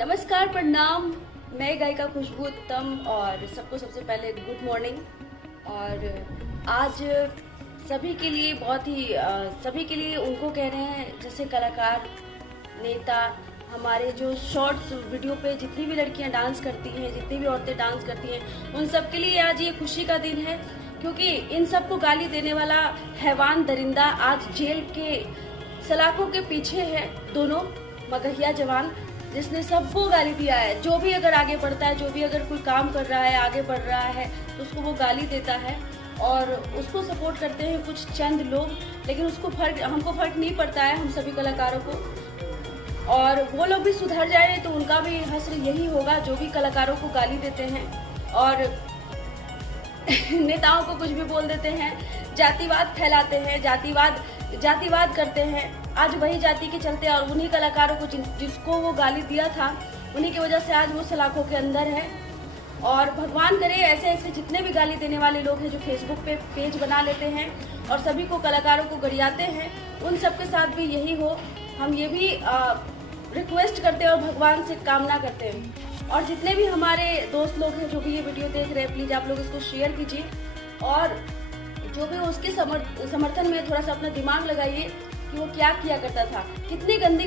नमस्कार, प्रणाम। मैं गायिका खुशबू उत्तम और सबको सबसे पहले गुड मॉर्निंग। और आज सभी के लिए सभी के लिए उनको कह रहे हैं, जैसे कलाकार, नेता, हमारे जो शॉर्ट्स वीडियो पे जितनी भी लड़कियां डांस करती हैं, जितनी भी औरतें डांस करती हैं, उन सब के लिए आज ये खुशी का दिन है, क्योंकि इन सबको गाली देने वाला हैवान दरिंदा आज जेल के सलाखों के पीछे है। दोनों मगहिया जवान जिसने सबको गाली दिया है। जो भी अगर आगे बढ़ता है, जो भी अगर कोई काम कर रहा है, आगे बढ़ रहा है, तो उसको वो गाली देता है और उसको सपोर्ट करते हैं कुछ चंद लोग। लेकिन हमको फर्क नहीं पड़ता है, हम सभी कलाकारों को। और वो लोग भी सुधर जाए तो उनका भी हश्र यही होगा, जो भी कलाकारों को गाली देते हैं और नेताओं को कुछ भी बोल देते हैं, जातिवाद फैलाते हैं, जातिवाद करते हैं। आज वही जाति के चलते और उन्हीं कलाकारों को जिसको वो गाली दिया था, उन्हीं की वजह से आज वो सलाखों के अंदर है। और भगवान करे ऐसे जितने भी गाली देने वाले लोग हैं, जो फेसबुक पे पेज बना लेते हैं और सभी को कलाकारों को गरियाते हैं, उन सब के साथ भी यही हो। हम ये भी रिक्वेस्ट करते हैं और भगवान से कामना करते हैं। और जितने भी हमारे दोस्त लोग हैं जो भी ये वीडियो देख रहे हैं, प्लीज आप लोग इसको शेयर कीजिए और जो भी उसके समर्थन में थोड़ा सा अपना दिमाग लगाइए कि वो क्या किया करता था, कितनी गंदी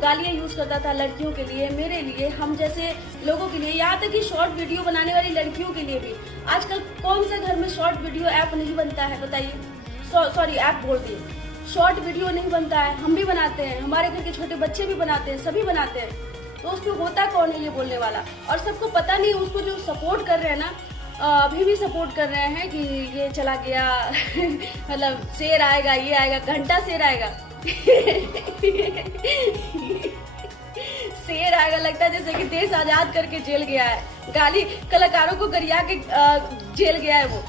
गालियां यूज करता था लड़कियों के लिए, मेरे लिए, हम जैसे लोगों के लिए, यहाँ तक कि शॉर्ट वीडियो बनाने वाली लड़कियों के लिए भी। आजकल कौन से घर में शॉर्ट वीडियो ऐप नहीं बनता है, बताइए। सॉरी, ऐप बोल दिए, शॉर्ट वीडियो नहीं बनता है। हम भी बनाते हैं, हमारे घर के छोटे बच्चे भी बनाते हैं, सभी बनाते हैं। तो उसमें होता कौन है ये बोलने वाला? और सबको पता नहीं, उसको जो सपोर्ट कर रहे हैं ना, अभी भी सपोर्ट कर रहे हैं कि ये चला गया मतलब शेर आएगा, ये आएगा, घंटा शेर आएगा शेर आएगा, लगता है जैसे कि देश आजाद करके जेल गया है, गाली कलाकारों को गरिया के जेल गया है वो।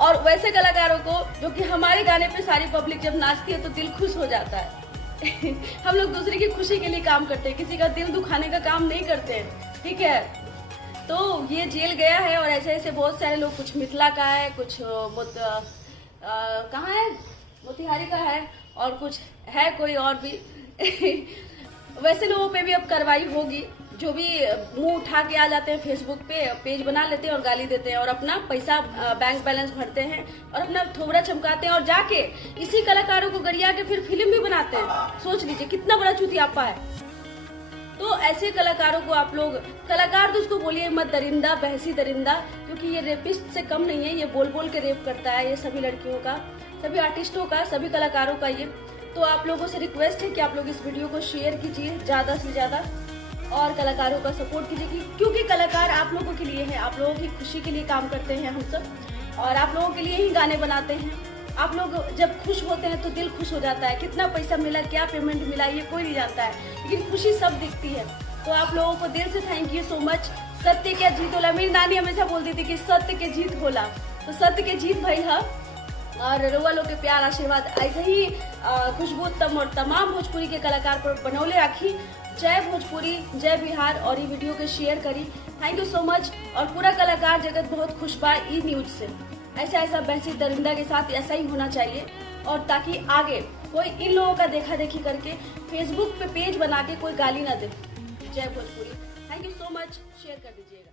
और वैसे कलाकारों को जो कि हमारे गाने पे सारी पब्लिक जब नाचती है तो दिल खुश हो जाता है हम लोग दूसरे की खुशी के लिए काम करते हैं, किसी का दिल दुखाने का काम नहीं करते हैं, ठीक है। तो ये जेल गया है और ऐसे बहुत सारे लोग, कुछ मिथिला का है, कुछ कहाँ है, मोतिहारी का है, और कुछ है कोई और भी वैसे लोगों पे भी अब कार्रवाई होगी, जो भी मुंह उठा के आ जाते हैं फेसबुक पे, पेज बना लेते हैं और गाली देते हैं और अपना पैसा बैंक बैलेंस भरते हैं और अपना थोबड़ा चमकाते हैं और जाके इसी कलाकारों को गरिया के फिर फिल्म भी बनाते हैं। सोच लीजिए कितना बड़ा चूतियापा है। तो ऐसे कलाकारों को आप लोग, कलाकार तो उसको बोलिए मत, दरिंदा, बहसी दरिंदा, क्योंकि ये रेपिस्ट से कम नहीं है, ये बोल बोल के रेप करता है, ये सभी लड़कियों का, सभी आर्टिस्टों का, सभी कलाकारों का ये। तो आप लोगों से रिक्वेस्ट है कि आप लोग इस वीडियो को शेयर कीजिए ज्यादा से ज्यादा और कलाकारों का सपोर्ट कीजिए, क्योंकि कलाकार आप लोगों के लिए है, आप लोगों की खुशी के लिए काम करते हैं हम सब, और आप लोगों के लिए ही गाने बनाते हैं। आप लोग जब खुश होते हैं तो दिल खुश हो जाता है। कितना पैसा मिला, क्या पेमेंट मिला, ये कोई नहीं जानता है, लेकिन खुशी सब दिखती है। तो आप लोगों को दिल से थैंक यू सो मच। सत्य क्या जीत होला, मेरी नानी हमेशा बोलती थी कि सत्य के जीत होला, तो सत्य के जीत भई है। और रउआ लोग के प्यार, आशीर्वाद ऐसे ही खुशबू उत्तम और तमाम भोजपुरी के कलाकार पर बनौले रखी। जय भोजपुरी, जय बिहार। और ये वीडियो के शेयर करी, थैंक यू सो मच। और पूरा कलाकार जगत बहुत खुश बा ई न्यूज से। ऐसा बहसी दरिंदा के साथ ऐसा ही होना चाहिए, और ताकि आगे कोई इन लोगों का देखा देखी करके फेसबुक पे पेज बना के कोई गाली ना दे। जय Bhojpuri, thank you so much. Share कर दीजिएगा।